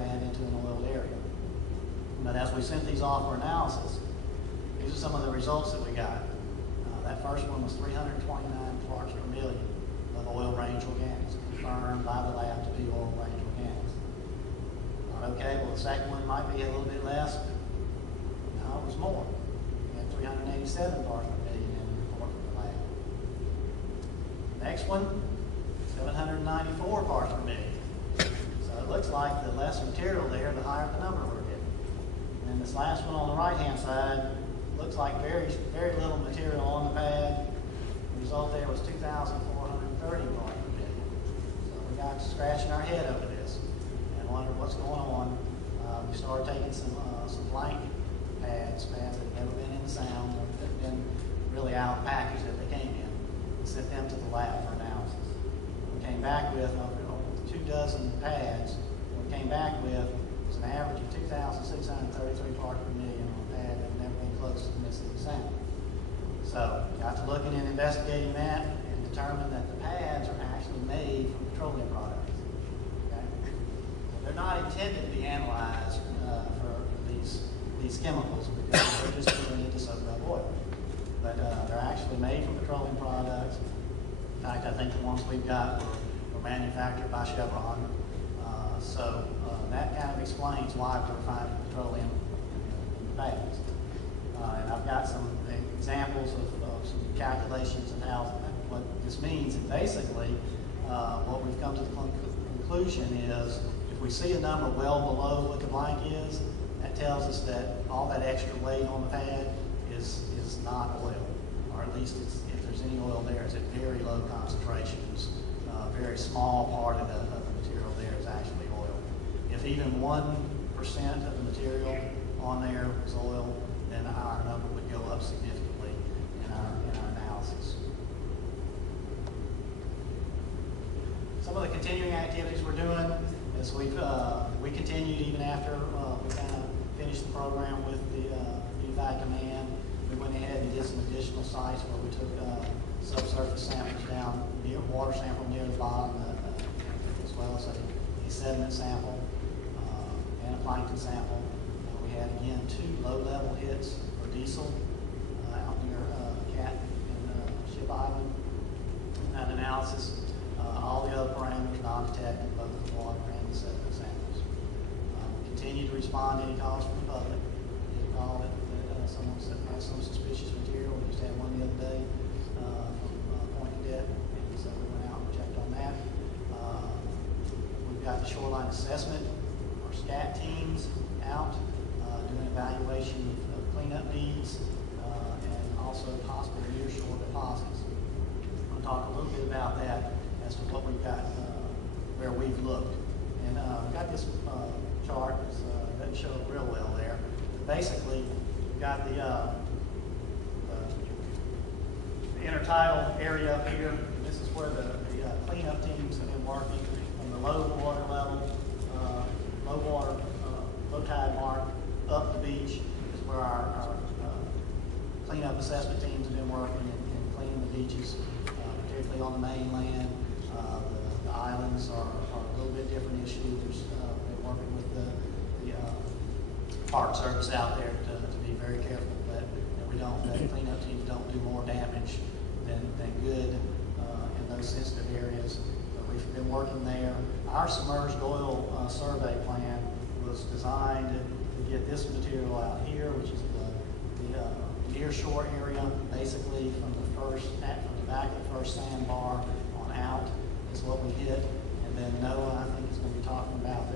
pad into an oiled area. But as we sent these off for analysis, these are some of the results that we got. That first one was 329 parts per million of oil range organics, confirmed by the lab to be oil range organics. Okay, well the second one might be a little bit less. No, it was more. We had 387 parts per million in the report from the lab. Next one, 794 parts per million. So it looks like the less material there, the higher the number we're getting. And then this last one on the right-hand side looks like very little material on the pad. The result there was 2,430 parts per million. So we got scratching our head over this and wondered what's going on. We started taking some blank pads that had never been in the sound, that had been really out of the package that they came in, and sent them to the lab for analysis. We came back with over 24 pads. What we came back with was an average of 2,633 parts per million on a pad that had never been close to Mississippi Sound. So got to looking and investigating that and determined that the pads are actually made from petroleum products. Okay? They're not intended to be analyzed for these chemicals because they're just going into soak up oil. But they're actually made from petroleum products. In fact, I think the ones we've got were manufactured by Chevron. So that kind of explains why we're finding petroleum in the pads. And I've got some examples of some calculations and what this means. And basically, what we've come to the conclusion is if we see a number well below what the blank is, that tells us that all that extra weight on the pad is not oil, or at least if there's any oil there, it's at very low concentrations. A very small part of the material there is actually oil. If even 1% of the material on there is oil, then our number would go up significantly in our analysis. Some of the continuing activities we're doing is we continued even after we kind of finished the program with the unified command. We went ahead and did some additional sites where we took subsurface samples down, water sample near the bottom, as well as a sediment sample and a plankton sample. We had again 2 low-level hits for diesel out near Cat and Ship Island. In that analysis, all the other parameters non-detected, both the water and the sediment samples. We continue to respond to any calls from the public. We did a call that someone has some suspicious material. We just had one the other day from Point Cadet, and so we went out and checked on that. We've got the shoreline assessment, our SCAT teams out doing evaluation of cleanup needs and also possible nearshore deposits. I'll talk a little bit about that as to what we've got, where we've looked. And we've got this chart that doesn't show it real well there. But basically, we've got the intertidal area up here. This is where the cleanup teams have been working from the low water level, low tide mark up the beach is where our cleanup assessment teams have been working and cleaning the beaches, particularly on the mainland. The islands are a little bit different issue. There's been working with the Park Service out there to be very careful that the cleanup teams don't do more damage than good in those sensitive areas. So we've been working there. Our submerged oil survey plan was designed to get this material out here, which is the near shore area, basically from the back of the first sandbar on out is what we hit. And then NOAA, I think, is going to be talking about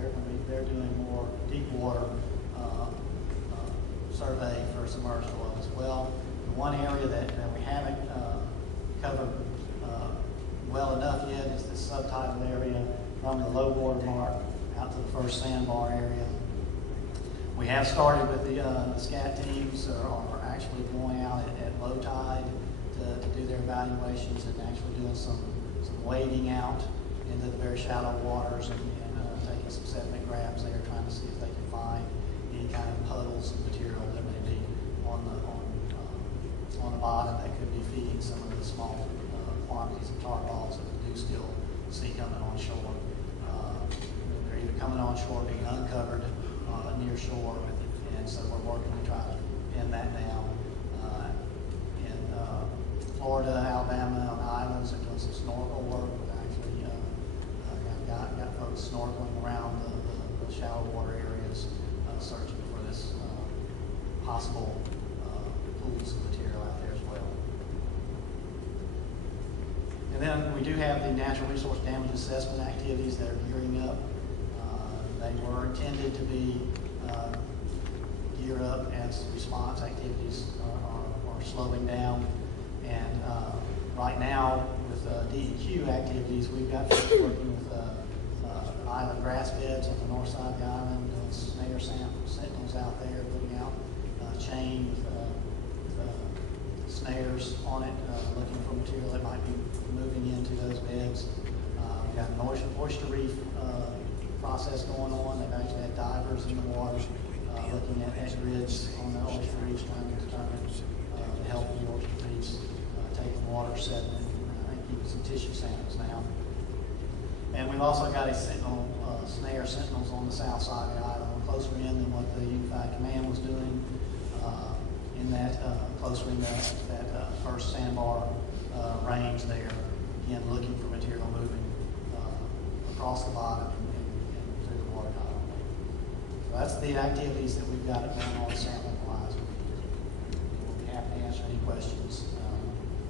they're doing more deep water survey for submerged oil as well. The one area that we haven't covered well enough yet is the subtidal area from the low water mark out to the first sandbar area. We have started with the SCAT teams are actually going out at low tide to do their evaluations and actually doing some wading out into the very shallow waters and taking some sediment grabs there, trying to see if they can find any kind of puddles of material that may be on the bottom that could be feeding some of the small quantities of tar balls that we do still see coming on shore. They're even coming on shore, being uncovered near shore, and so we're working to try to pin that down. In Florida, Alabama, on the islands, they're doing some snorkel work. We've actually got folks snorkeling around the shallow water areas, searching for this possible pools of material out there as well. And then we do have the natural resource damage assessment activities that are gearing up. They were intended to be geared up as response activities are slowing down. And right now, with DEQ activities, we've got folks working with island grass beds on the north side of the island, doing snare sentinels out there, putting out chain with snares on it, looking for material that might be moving into those beds. We've got an oyster reef process going on. They've actually had divers in the water looking at grids on the oyster reefs, trying to determine the health of the oyster reefs, taking water sediment, and keeping some tissue samples now. And we've also got a sentinel, sentinels on the south side of the island, closer in than what the Unified Command was doing. In that closer in that first sandbar range there, again looking for material moving across the bottom and through the water column. So that's the activities that we've got going on sampling wise. We'll be happy to answer any questions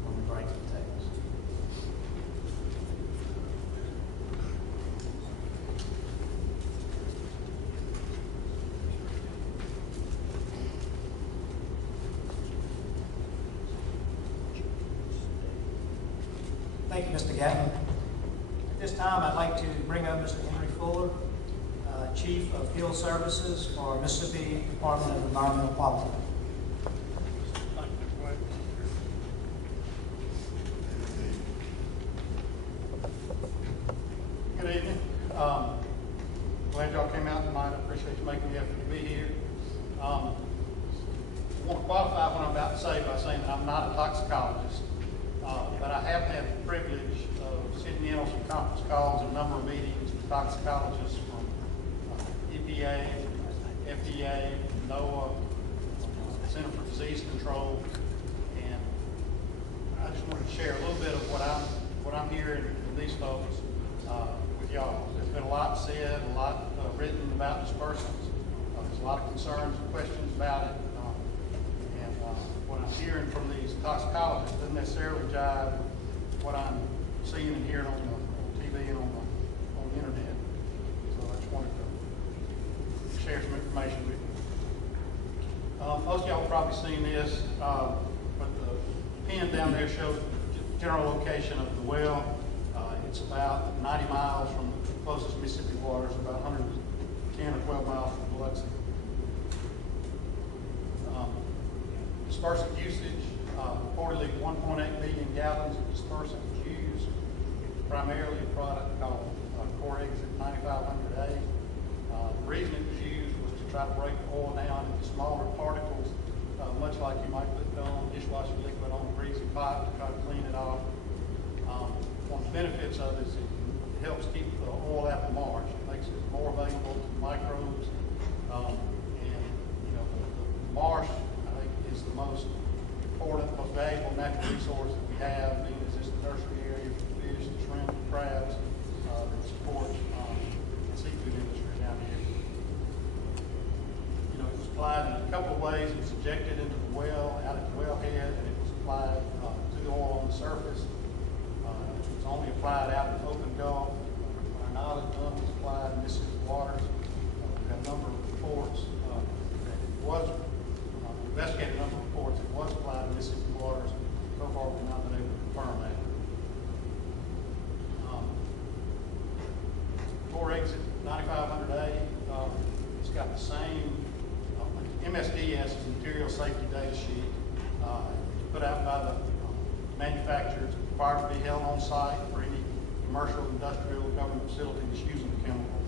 when we break the tables. Thank you, Mr. Gatlin. At this time, I'd like to bring up Mr. Henry Fuller, Chief of Field Services for Mississippi Department of Environmental Quality. Good evening. Glad y'all came out tonight. I appreciate you making the effort to be here. I want to qualify what I'm about to say by saying that I'm not a toxicologist. But I have had the privilege of sitting in on some conference calls and a number of meetings with toxicologists from EPA, FDA, NOAA, Center for Disease Control, and I just wanted to share a little bit of what I'm hearing from these folks with y'all. There's been a lot said, a lot written about dispersants. There's a lot of concerns and questions about it. What I'm hearing from these toxicologists doesn't necessarily jive with what I'm seeing and hearing on TV and on the internet. So I just wanted to share some information with you. Most of y'all have probably seen this, but the pin down there shows the general location of the well. It's about 90 miles from the closest Mississippi waters, about 110 or 12 miles from Biloxi. Dispersant usage, reportedly 1.8 million gallons of dispersant was used. It's primarily a product called Core Exit 9500A. The reason it was used was to try to break the oil down into smaller particles, much like you might put on dishwasher liquid on a greasy pot to try to clean it off. One of the benefits of it is it helps keep the oil out of the marsh. It makes it more available to microbes. And the marsh is the most important, most valuable natural resource that we have, being as it's the nursery area for fish, the shrimp, the crabs that support the seafood industry down here. It was applied in a couple of ways. It was injected into the well, out at the wellhead, and it was applied to the oil on the surface. It was only applied out in the open Gulf. When our knowledge done was applied in Mississippi waters. We've got a number of reports that it was investigated a number of reports. It was applied in Mississippi waters. So far, we've not been able to confirm that. Core Exit 9500A, it's got the same MSDS is Material Safety Data Sheet. Put out by the manufacturers, required to be held on site for any commercial, industrial, government facility that's using the chemical.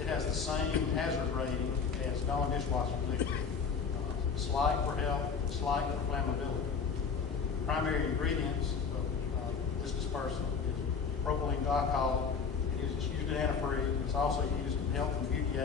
It has the same hazard rating as non-dishwasher liquid. Slight for health, slight for flammability. Primary ingredients of this dispersant is propylene glycol. It It's used in antifreeze. It's also used in health and beauty